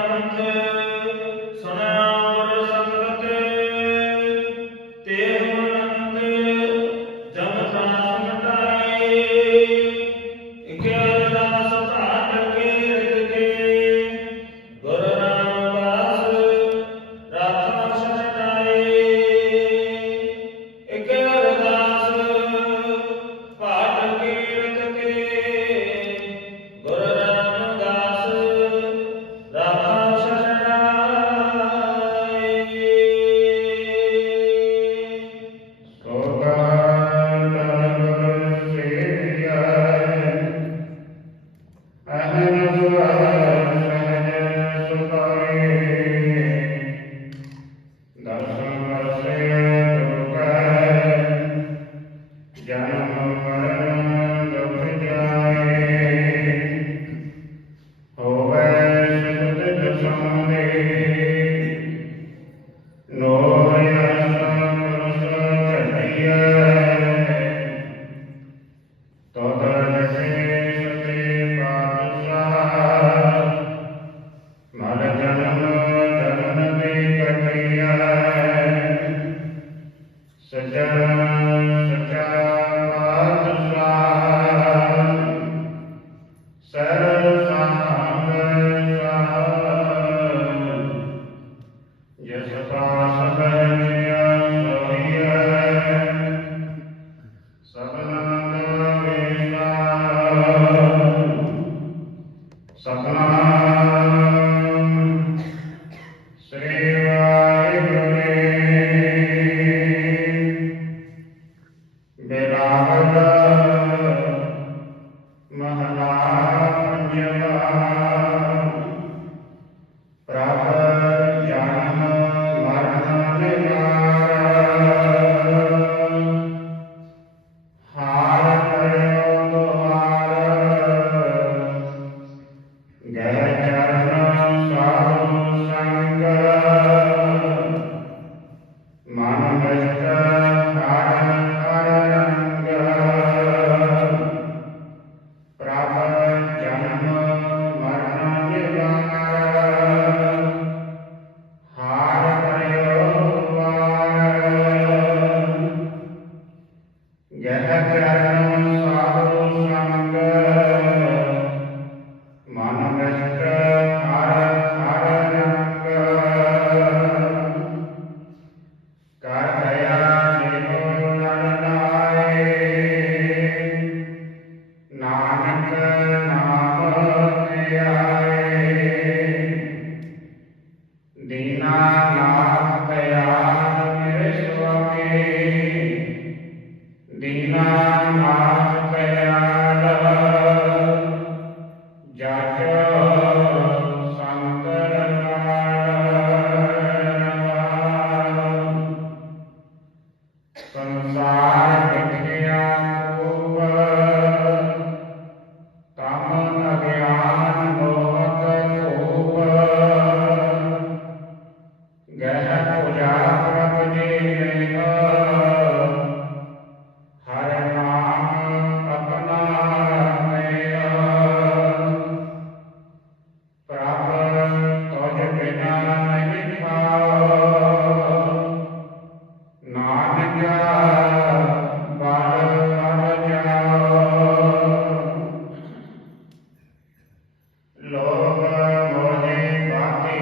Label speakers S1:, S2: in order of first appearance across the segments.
S1: ਪੰਥ ਸੁਣਿਆ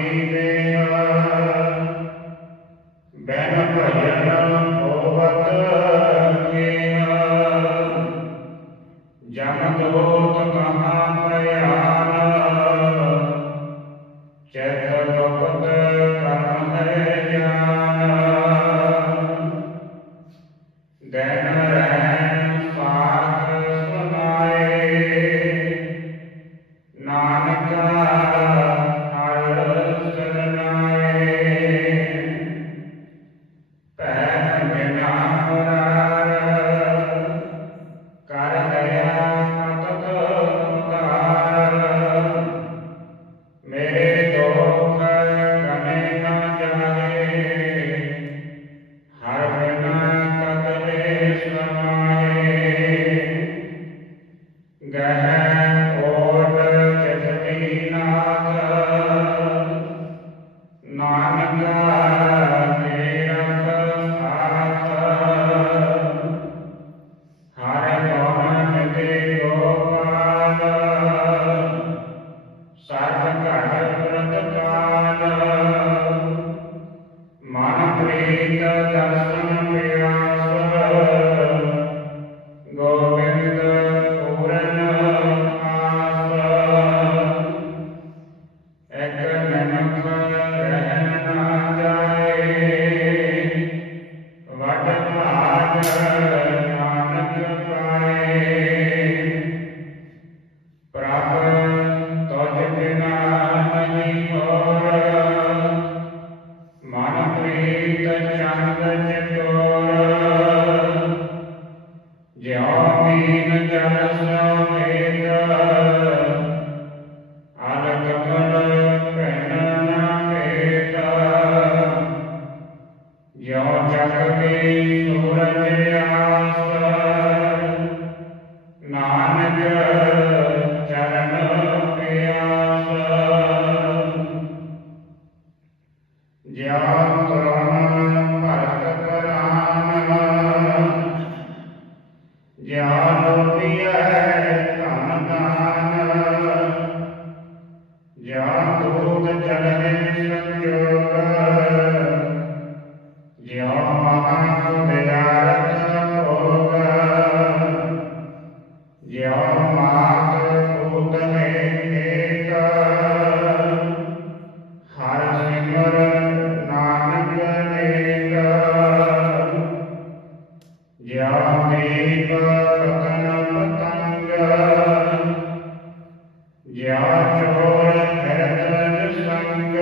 S2: Amen. ज्ञातोदजलने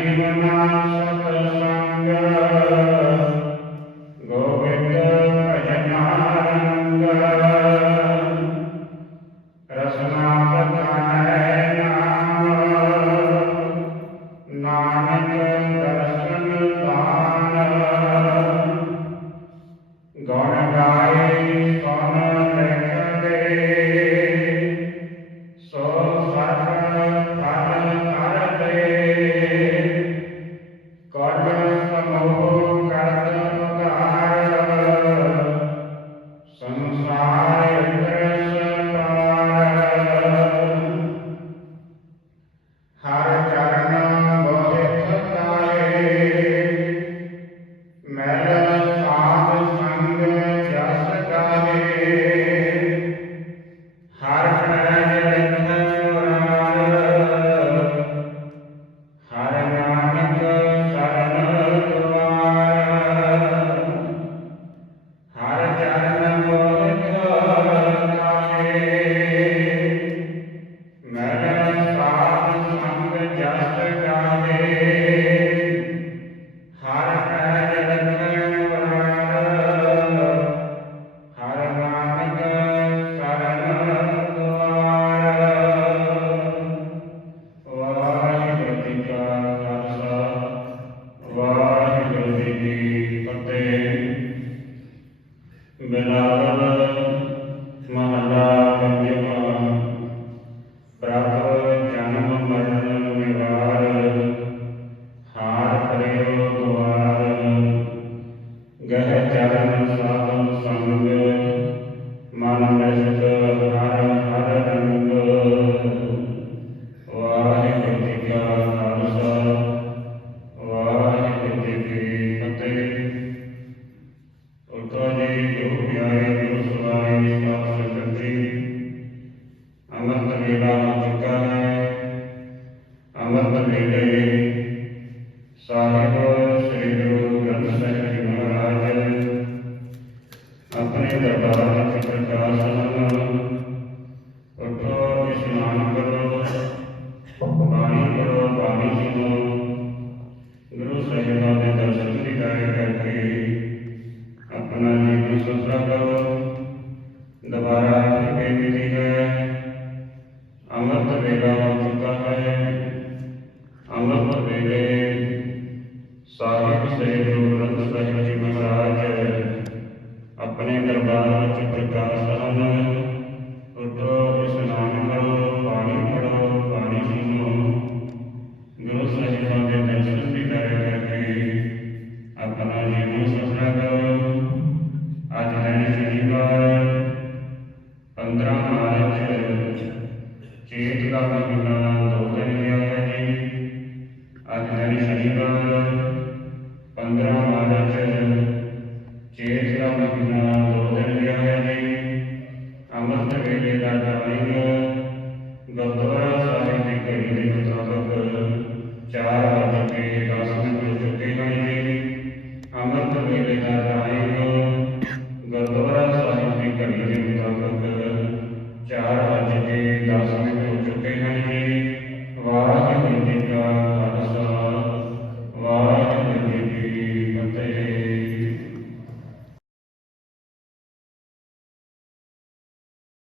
S2: Vana కారణమే que le